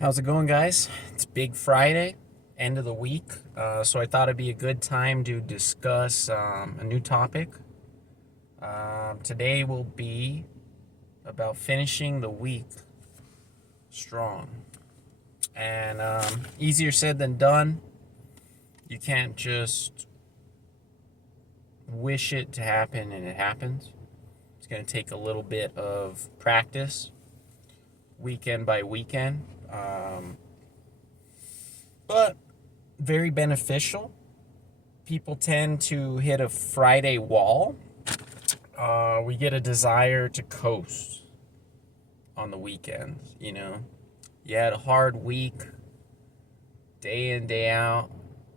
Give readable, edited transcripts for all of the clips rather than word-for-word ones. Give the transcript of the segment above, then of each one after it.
How's it going, guys? It's Big Friday, end of the week, so I thought it'd be a good time to discuss a new topic. Today will be about finishing the week strong. And easier said than done. You can't just wish it to happen and it happens. It's going to take a little bit of practice, weekend by weekend. But very beneficial. People tend to hit a Friday wall. We get a desire to coast on the weekends, you know. You had a hard week, day in, day out.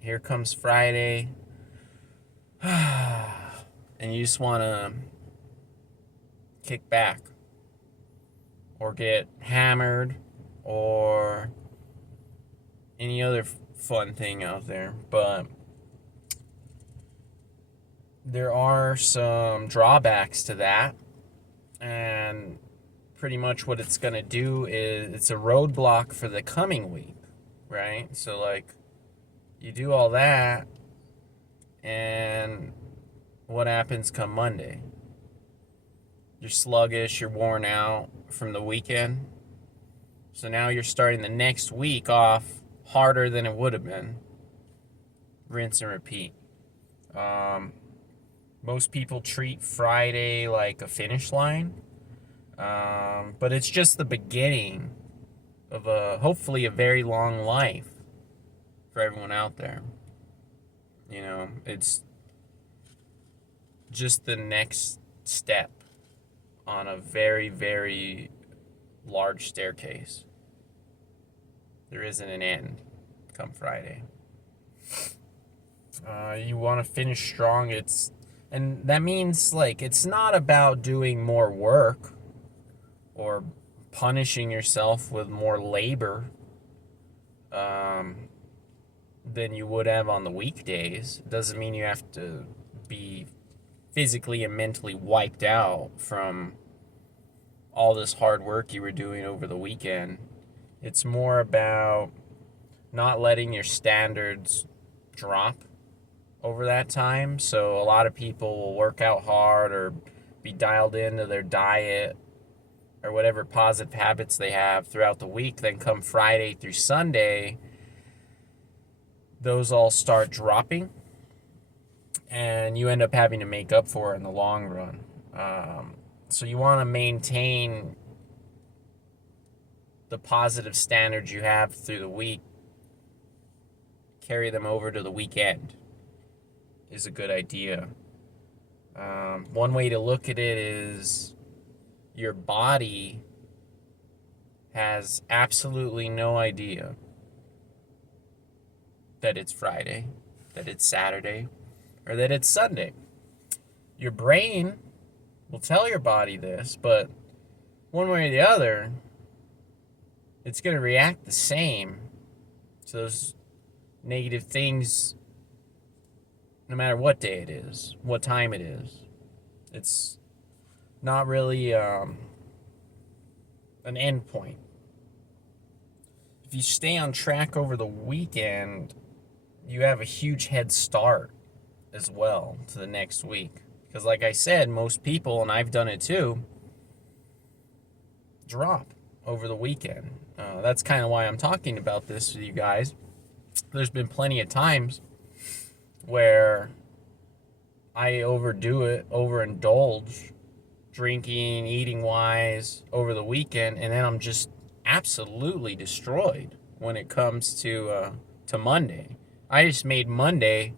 Here comes Friday. And you just want to kick back or get hammered or any other fun thing out there. But there are some drawbacks to that, and pretty much what it's going to do is it's a roadblock for the coming week, right? So like you do all that, and what happens come Monday? You're sluggish, you're worn out from the weekend. So now you're starting the next week off harder than it would have been. Rinse and repeat. Most people treat Friday like a finish line, but it's just the beginning of hopefully a very long life for everyone out there. You know, it's just the next step on a very, very large staircase. There isn't an end come Friday. You want to finish strong. And that means like it's not about doing more work or punishing yourself with more labor than you would have on the weekdays. It doesn't mean you have to be physically and mentally wiped out from all this hard work you were doing over the weekend. It's more about not letting your standards drop over that time. So a lot of people will work out hard or be dialed into their diet or whatever positive habits they have throughout the week. Then come Friday through Sunday, those all start dropping, and you end up having to make up for it in the long run. So you want to maintain the positive standards you have through the week, carry them over to the weekend is a good idea. One way to look at it is your body has absolutely no idea that it's Friday, that it's Saturday, or that it's Sunday. Your brain will tell your body this, but one way or the other, it's going to react the same to those negative things no matter what day it is, what time it is. It's not really an end point. If you stay on track over the weekend, you have a huge head start as well to the next week. Because like I said, most people, and I've done it too, drop over the weekend. That's kind of why I'm talking about this with you guys. There's been plenty of times where I overdo it, overindulge, drinking, eating wise over the weekend, and then I'm just absolutely destroyed when it comes to Monday. I just made Monday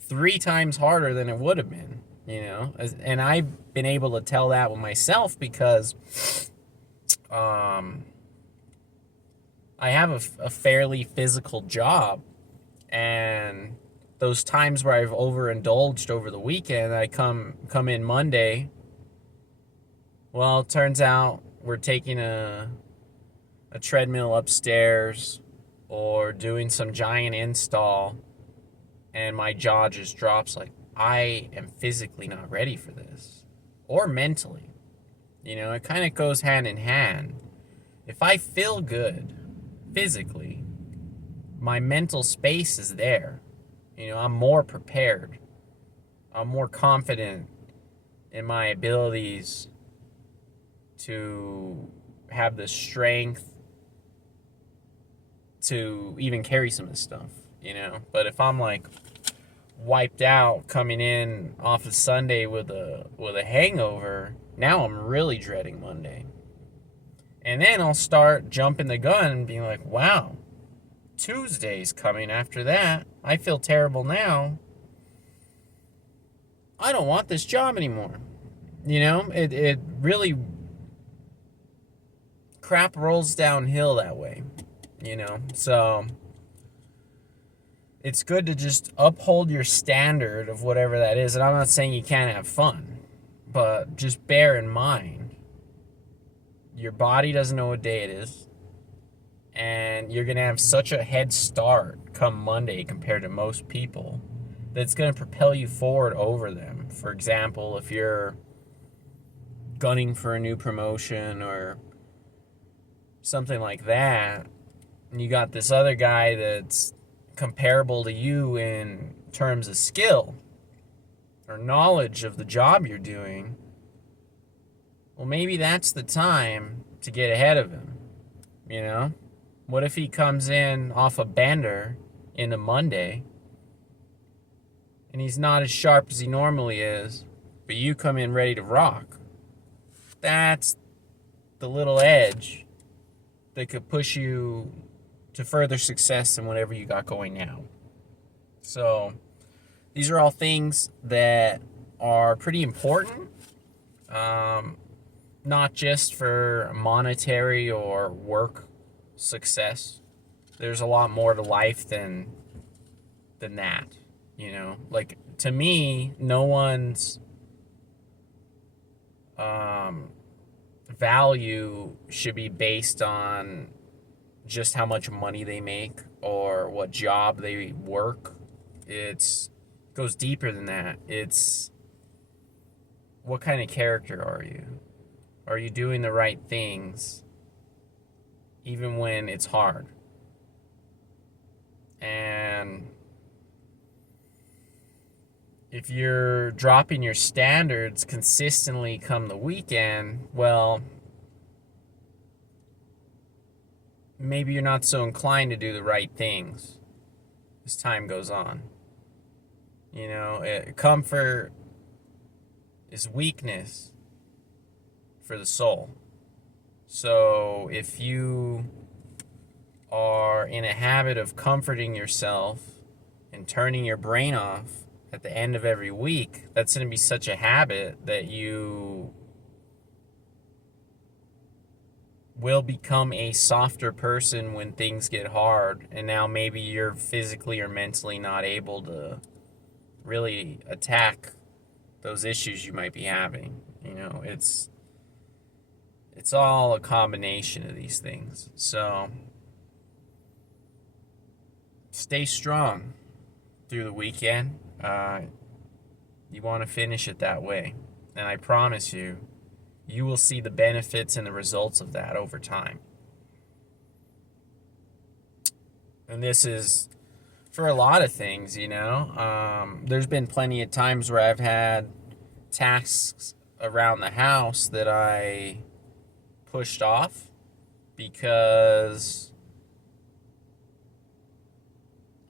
3 times harder than it would have been, you know, and I've been able to tell that with myself because I have a fairly physical job, and those times where I've overindulged over the weekend, I come in Monday. Well, it turns out we're taking a treadmill upstairs or doing some giant install, and my jaw just drops. Like, I am physically not ready for this, or mentally. You know, it kind of goes hand in hand. If I feel good physically, my mental space is there. I'm more prepared. I'm more confident in my abilities to have the strength to even carry some of this stuff. But if I'm like wiped out coming in off of Sunday with a hangover, now I'm really dreading Monday. And then I'll start jumping the gun and being like, wow, Tuesday's coming after that. I feel terrible now. I don't want this job anymore. It really, crap rolls downhill that way. So it's good to just uphold your standard of whatever that is. And I'm not saying you can't have fun, but just bear in mind, your body doesn't know what day it is. And you're going to have such a head start come Monday compared to most people that's going to propel you forward over them. For example, if you're gunning for a new promotion or something like that, and you got this other guy that's comparable to you in terms of skill or knowledge of the job you're doing, well, maybe that's the time to get ahead of him. What if he comes in off a bender into Monday and he's not as sharp as he normally is, but you come in ready to rock? That's the little edge that could push you to further success in whatever you got going now. So these are all things that are pretty important, not just for monetary or work success. There's a lot more to life than that. Like, to me, no one's value should be based on just how much money they make or what job they work. It goes deeper than that. It's what kind of character are you? Are you doing the right things even when it's hard? And if you're dropping your standards consistently come the weekend, well, maybe you're not so inclined to do the right things as time goes on. Comfort is weakness for the soul. So if you are in a habit of comforting yourself and turning your brain off at the end of every week, that's going to be such a habit that you will become a softer person when things get hard, and now maybe you're physically or mentally not able to really attack those issues you might be having. It's all a combination of these things. So stay strong through the weekend. You want to finish it that way, and I promise you, you will see the benefits and the results of that over time. And this is for a lot of things, There's been plenty of times where I've had tasks around the house that I pushed off because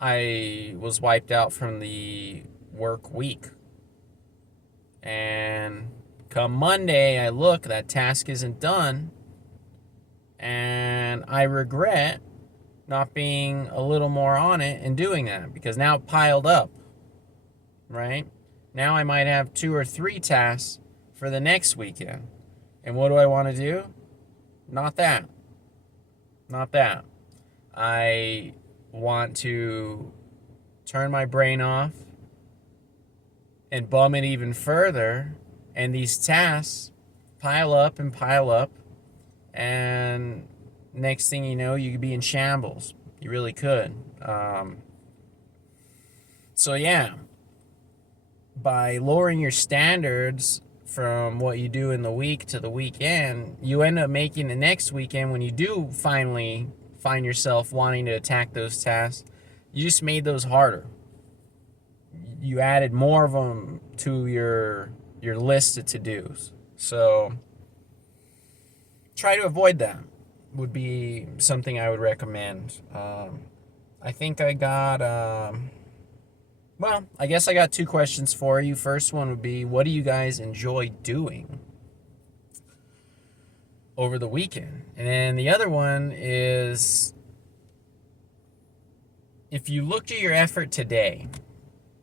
I was wiped out from the work week. And come Monday, I look, that task isn't done, and I regret not being a little more on it and doing that, because now it piled up, right? Now I might have 2 or 3 tasks for the next weekend. And what do I want to do? Not that. I want to turn my brain off and bum it even further, and these tasks pile up, and next thing you know, you could be in shambles. You really could. So yeah, by lowering your standards from what you do in the week to the weekend, you end up making the next weekend, when you do finally find yourself wanting to attack those tasks, you just made those harder. You added more of them to your list of to-dos. So try to avoid that would be something I would recommend. I think I got, well, I guess I got two questions for you. First one would be, what do you guys enjoy doing over the weekend? And then the other one is, if you looked at your effort today,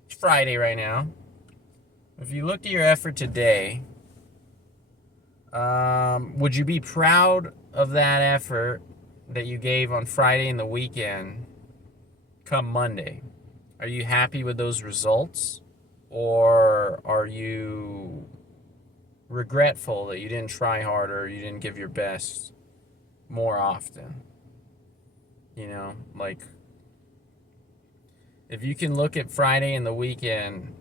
it's Friday right now, if you looked at your effort today, would you be proud of that effort that you gave on Friday and the weekend come Monday? Are you happy with those results? Or are you regretful that you didn't try harder, you didn't give your best more often? You know, like, if you can look at Friday and the weekend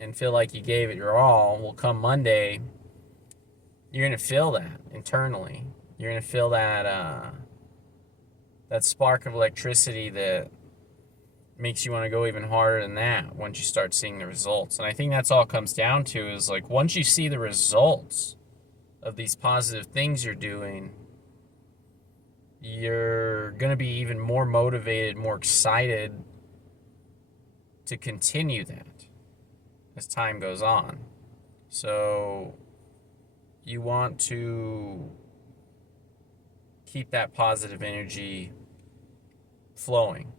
and feel like you gave it your all, well, come Monday, you're going to feel that internally. You're going to feel that that spark of electricity that makes you want to go even harder than that once you start seeing the results. And I think that's all it comes down to, is like, once you see the results of these positive things you're doing, you're going to be even more motivated, more excited to continue that as time goes on. So you want to keep that positive energy flowing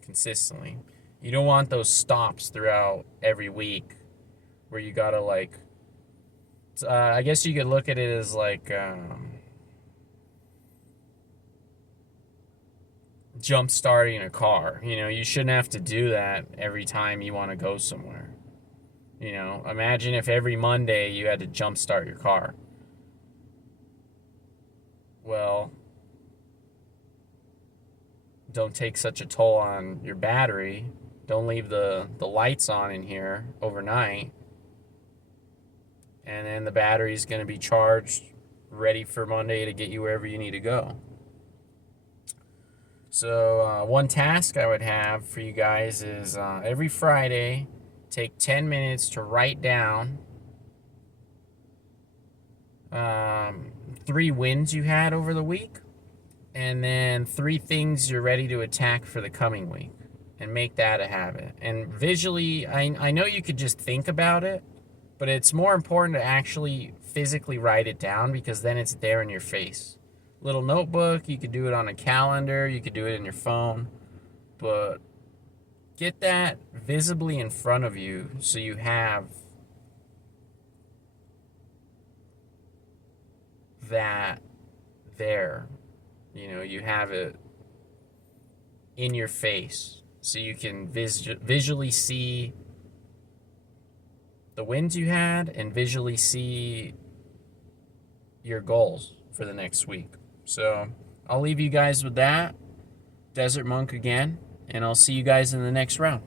consistently. You don't want those stops throughout every week where you gotta, like, I guess you could look at it as like jump starting a car. You know, you shouldn't have to do that every time you want to go somewhere. You know, imagine if every Monday you had to jump start your car. Well, don't take such a toll on your battery. Don't leave the lights on in here overnight. And then the battery's going to be charged, ready for Monday to get you wherever you need to go. So one task I would have for you guys is every Friday, take 10 minutes to write down 3 wins you had over the week, and then 3 things you're ready to attack for the coming week, and make that a habit. And visually, I know you could just think about it, but it's more important to actually physically write it down, because then it's there in your face. Little notebook, you could do it on a calendar, you could do it in your phone, but get that visibly in front of you so you have that there. You know, you have it in your face so you can visually see the wins you had and visually see your goals for the next week. So I'll leave you guys with that. Desert Monk again, and I'll see you guys in the next round.